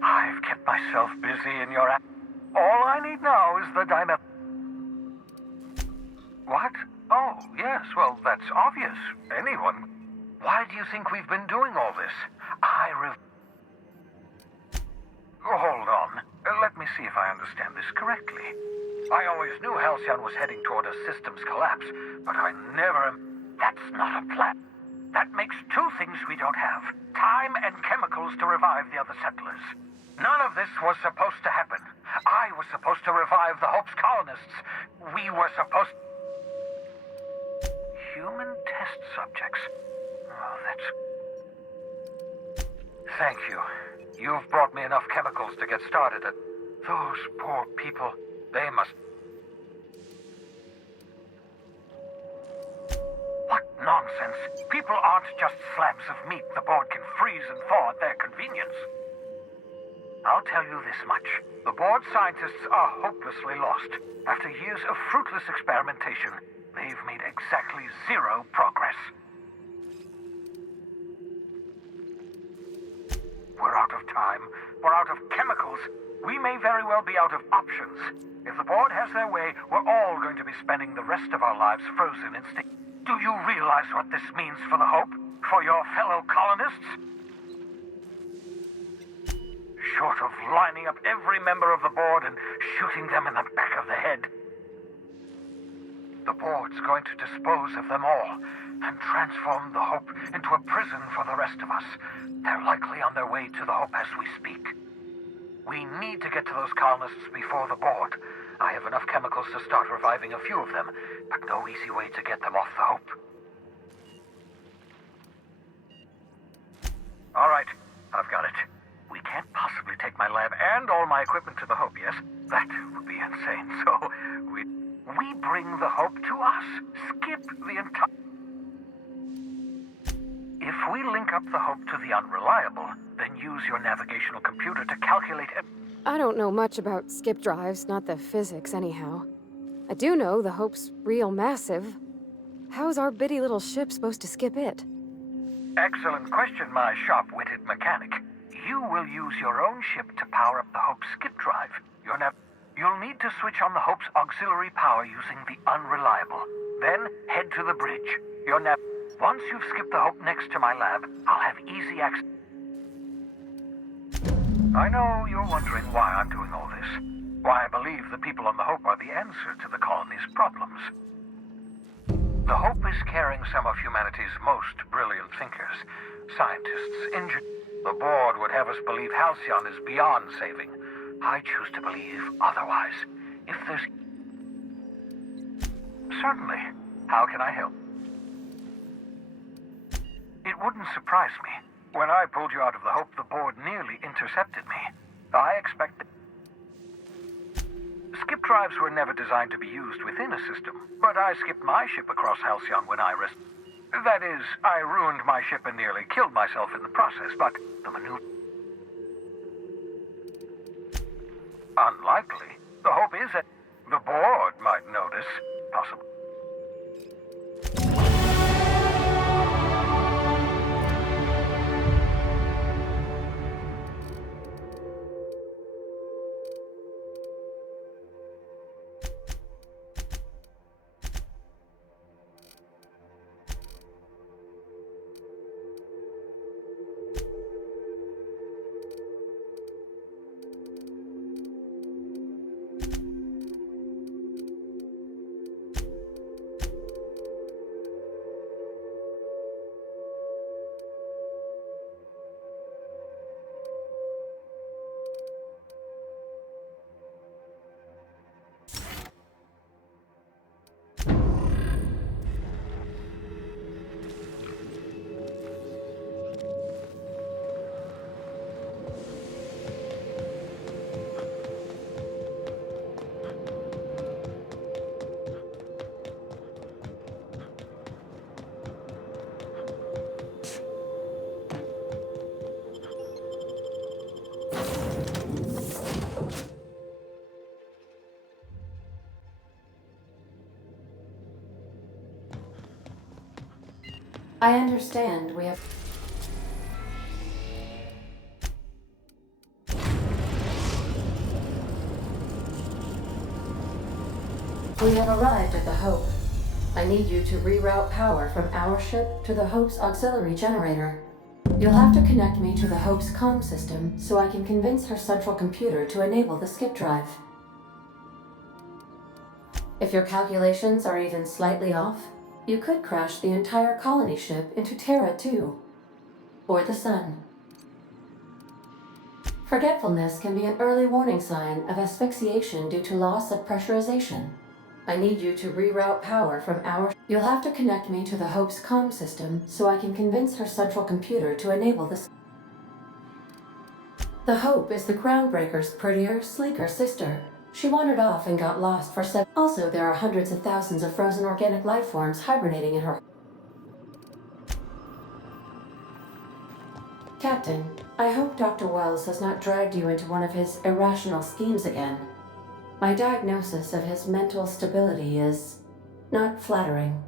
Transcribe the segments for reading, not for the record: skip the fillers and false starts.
I've kept myself busy in your All I need now is the dynamite. What? Oh, yes, well, that's obvious. Anyone. Why do you think we've been doing all this? Hold on. Let me see if I understand this correctly. I always knew Halcyon was heading toward a systems collapse, but I never... That's not a plan. That makes two things we don't have. Time and chemicals to revive the other settlers. None of this was supposed to happen. I was supposed to revive the Hope's colonists. We were supposed... Human test subjects. Oh, that's... Thank you. You've brought me enough chemicals to get started at... Those poor people, they must... What nonsense! People aren't just slabs of meat the board can freeze and thaw at their convenience. I'll tell you this much. The board scientists are hopelessly lost. After years of fruitless experimentation, they've made exactly zero progress. We're out of time. We're out of chemicals. We may very well be out of options. If the board has their way, we're all going to be spending the rest of our lives frozen in state. Do you realize what this means for the Hope? For your fellow colonists? Short of lining up every member of the board and shooting them in the back of the head, the board's going to dispose of them all and transform the Hope into a prison for the rest of us. They're likely on their way to the Hope as we speak. We need to get to those colonists before the board. I have enough chemicals to start reviving a few of them, but no easy way to get them off the Hope. All right, I've got it. We can't possibly take my lab and all my equipment to the Hope, yes? That would be insane, so we bring the Hope to us. Skip the entire... If we link up the Hope to the Unreliable, then use your navigational computer to calculate... I don't know much about skip drives, not the physics anyhow. I do know the Hope's real massive. How's our bitty little ship supposed to skip it? Excellent question, my sharp-witted mechanic. You will use your own ship to power up the Hope's skip drive. You'll need to switch on the Hope's auxiliary power using the Unreliable. Then head to the bridge. Once you've skipped the Hope next to my lab, I'll have easy access. I know you're wondering why I'm doing all this. Why I believe the people on the Hope are the answer to the colony's problems. The Hope is carrying some of humanity's most brilliant thinkers, scientists, engineers. The board would have us believe Halcyon is beyond saving. I choose to believe otherwise. If there's... Certainly. How can I help? It wouldn't surprise me. When I pulled you out of the Hope, the board nearly intercepted me. I expected... Skip drives were never designed to be used within a system, but I skipped my ship across Halcyon when I rested. That is, I ruined my ship and nearly killed myself in the process, but the maneuver... Unlikely. The Hope is that the board might notice. Possible. I understand we have... We have arrived at the Hope. I need you to reroute power from our ship to the Hope's auxiliary generator. You'll have to connect me to the Hope's comm system so I can convince her central computer to enable the skip drive. If your calculations are even slightly off, you could crash the entire colony ship into Terra 2, or the Sun. Forgetfulness can be an early warning sign of asphyxiation due to loss of pressurization. I need you to reroute power from our... You'll have to connect me to the Hope's comm system so I can convince her central computer to enable this. The Hope is the Groundbreaker's prettier, sleeker sister. She wandered off and got lost for 7... Also, there are hundreds of thousands of frozen organic life forms hibernating in her... Captain, I hope Dr. Wells has not dragged you into one of his irrational schemes again. My diagnosis of his mental stability is not flattering.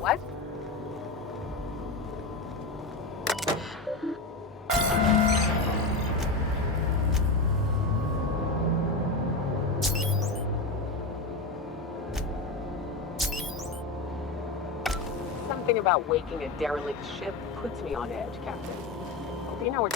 What? Something about waking a derelict ship puts me on edge, Captain. Hope you know what...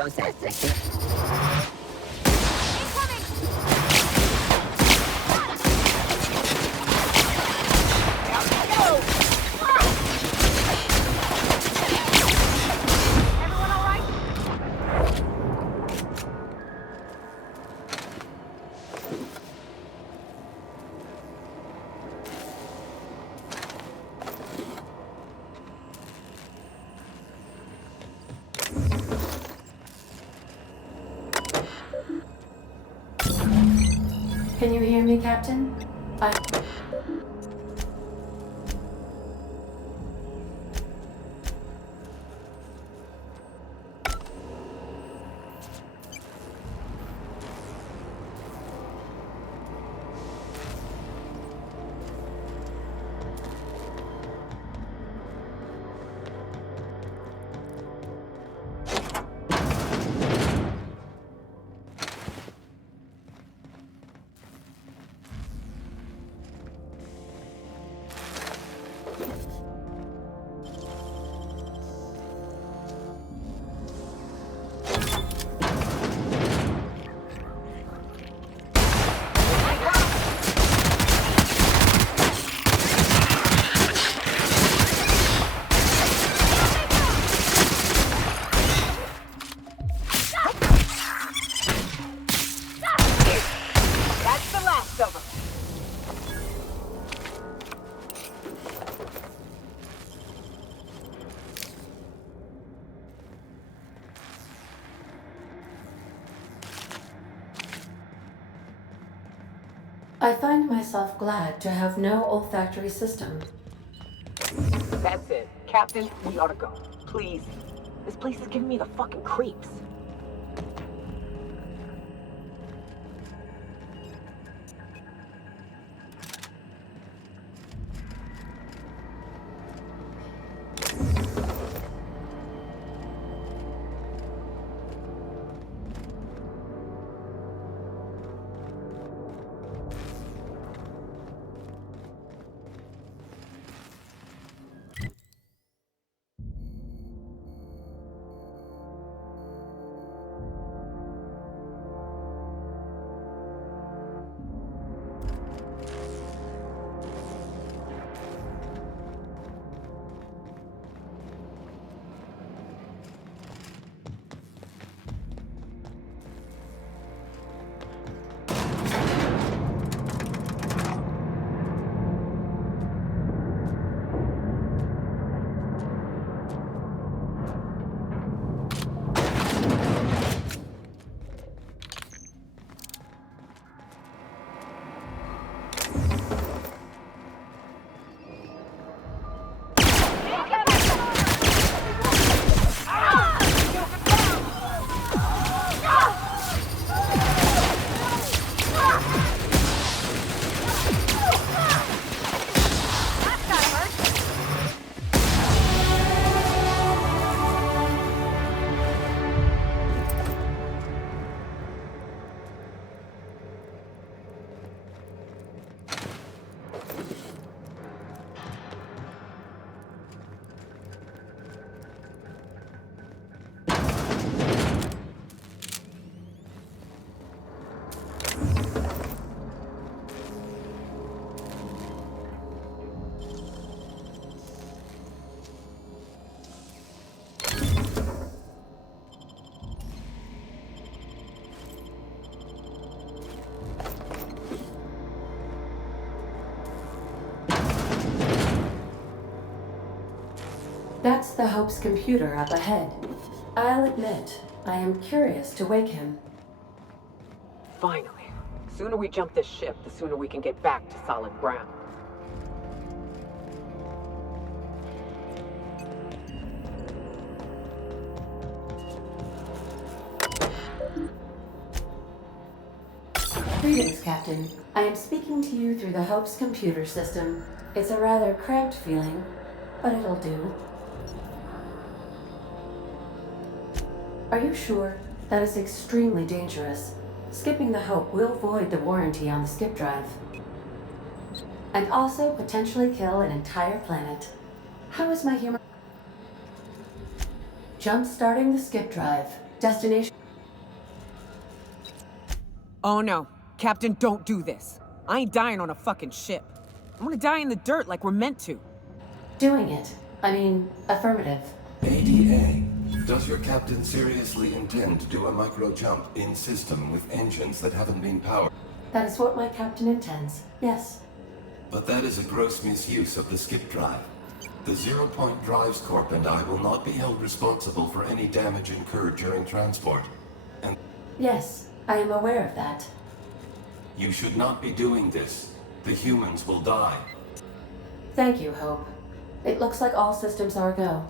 processing. Can you hear me, Captain? That's the last of them. I find myself glad to have no olfactory system. That's it. Captain, we ought to go. Please. This place is giving me the fucking creeps. That's the Hope's computer up ahead. I'll admit, I am curious to wake him. Finally. The sooner we jump this ship, the sooner we can get back to solid ground. Greetings, Captain. I am speaking to you through the Hope's computer system. It's a rather cramped feeling, but it'll do. Are you sure? That is extremely dangerous. Skipping the Hope will void the warranty on the skip drive. And also potentially kill an entire planet. How is my humor? Jump starting the skip drive. Destination. Oh no. Captain, don't do this. I ain't dying on a fucking ship. I'm gonna die in the dirt like we're meant to. Doing it. I mean, affirmative. ADA, does your captain seriously intend to do a micro jump in system with engines that haven't been powered? That is what my captain intends. Yes. But that is a gross misuse of the skip drive. The Zero Point Drives Corp and I will not be held responsible for any damage incurred during transport. And Yes, I am aware of that. you should not be doing this. The humans will die. Thank you, Hope. It looks like all systems are go.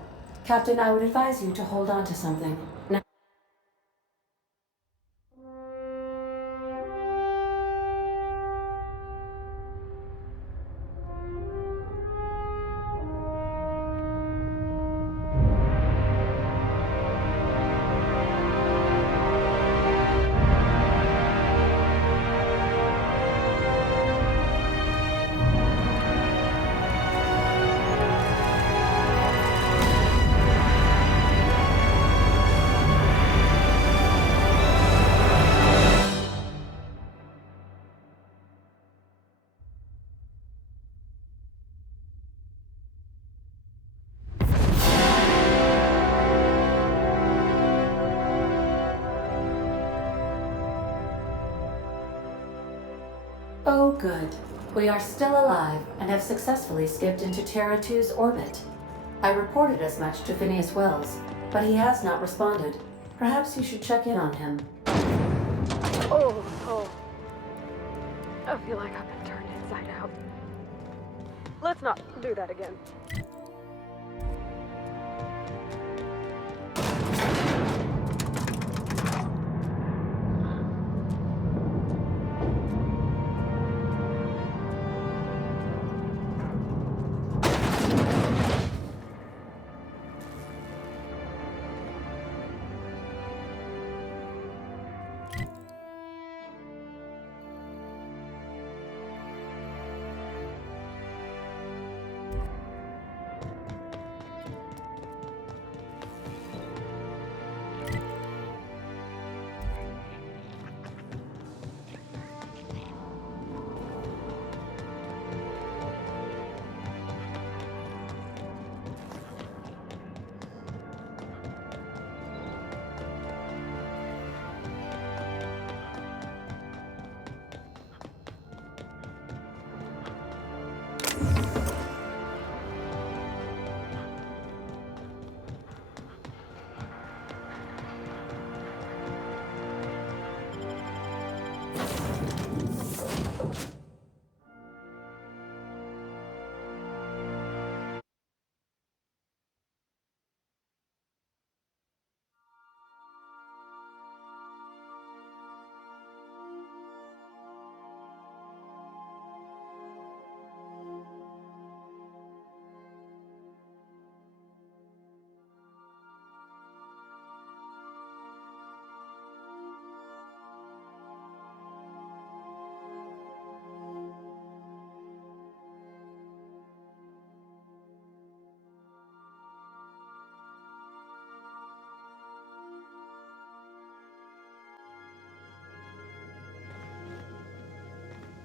Captain, I would advise you to hold on to something. Now oh, good. We are still alive and have successfully skipped into Terra 2's orbit. I reported as much to Phineas Wells, but he has not responded. Perhaps you should check in on him. Oh. I feel like I've been turned inside out. Let's not do that again.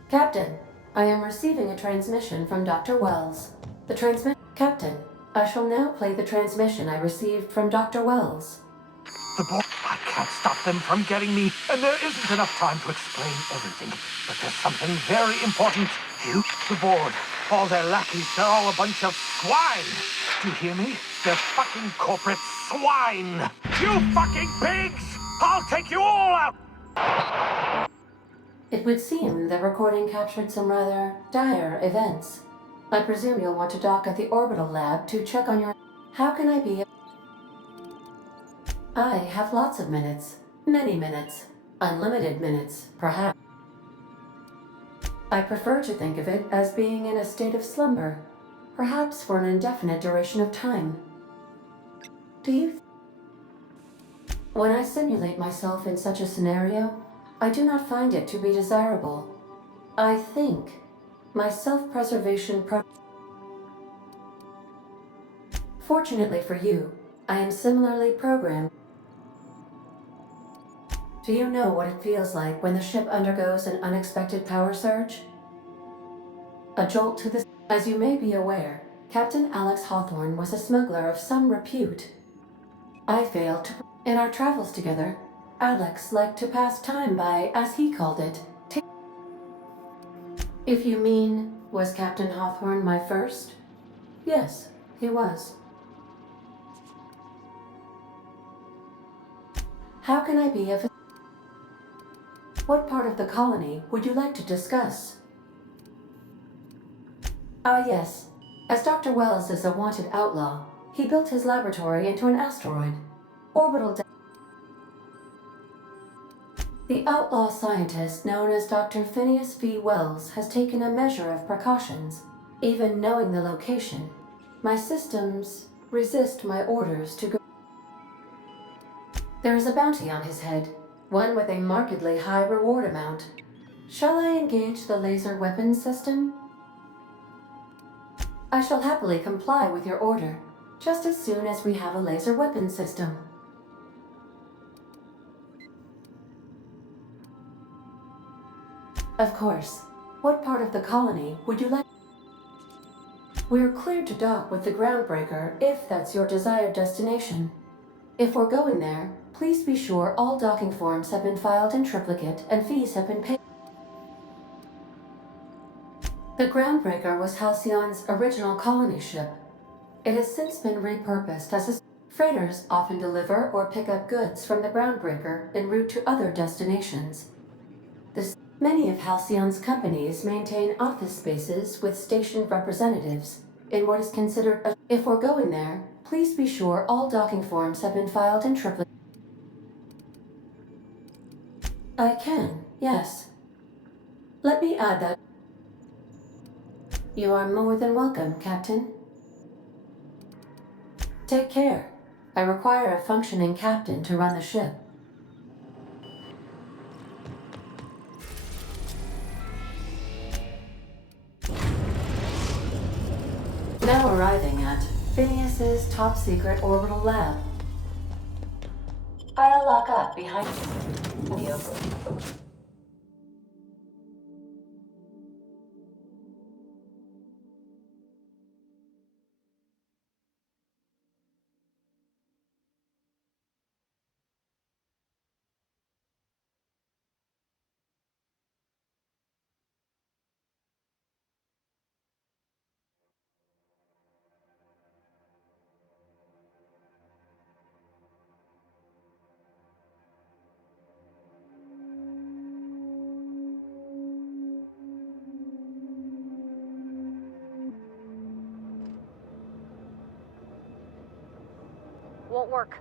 Captain, I am receiving a transmission from Dr. Wells. Captain, I shall now play the transmission I received from Dr. Wells. The board. I can't stop them from getting me, and there isn't enough time to explain everything. But there's something very important. You, the board, all their lackeys, they're all a bunch of swine. Do you hear me? They're fucking corporate swine. You fucking pigs! I'll take you all out! It would seem the recording captured some rather dire events. I presume you'll want to dock at the orbital lab to check on your... How can I be... I have lots of minutes. Many minutes. Unlimited minutes, perhaps. I prefer to think of it as being in a state of slumber. Perhaps for an indefinite duration of time. Do you... When I simulate myself in such a scenario, I do not find it to be desirable. I think my self-preservation Fortunately for you, I am similarly programmed. Do you know what it feels like when the ship undergoes an unexpected power surge? A jolt to the... As you may be aware, Captain Alex Hawthorne was a smuggler of some repute. I failed to... In our travels together, Alex liked to pass time by, as he called it, If you mean, was Captain Hawthorne my first? Yes, he was. How can I be of... What part of the colony would you like to discuss? Ah, yes. As Dr. Wells is a wanted outlaw, he built his laboratory into an asteroid. Orbital... The outlaw scientist known as Dr. Phineas V. Wells has taken a measure of precautions, even knowing the location. My systems resist my orders to go... There is a bounty on his head, one with a markedly high reward amount. Shall I engage the laser weapons system? I shall happily comply with your order, just as soon as we have a laser weapons system. Of course. What part of the colony would you like? We're cleared to dock with the Groundbreaker if that's your desired destination. If we're going there, please be sure all docking forms have been filed in triplicate and fees have been paid. The Groundbreaker was Halcyon's original colony ship. It has since been repurposed as a... Freighters often deliver or pick up goods from the Groundbreaker en route to other destinations. Many of Halcyon's companies maintain office spaces with stationed representatives in what is considered a... If we're going there, please be sure all docking forms have been filed in triplicate. I can, yes. Let me add that. You are more than welcome, Captain. Take care. I require a functioning captain to run the ship. Now arriving at Phineas's top-secret orbital lab. I'll lock up behind you. Won't work.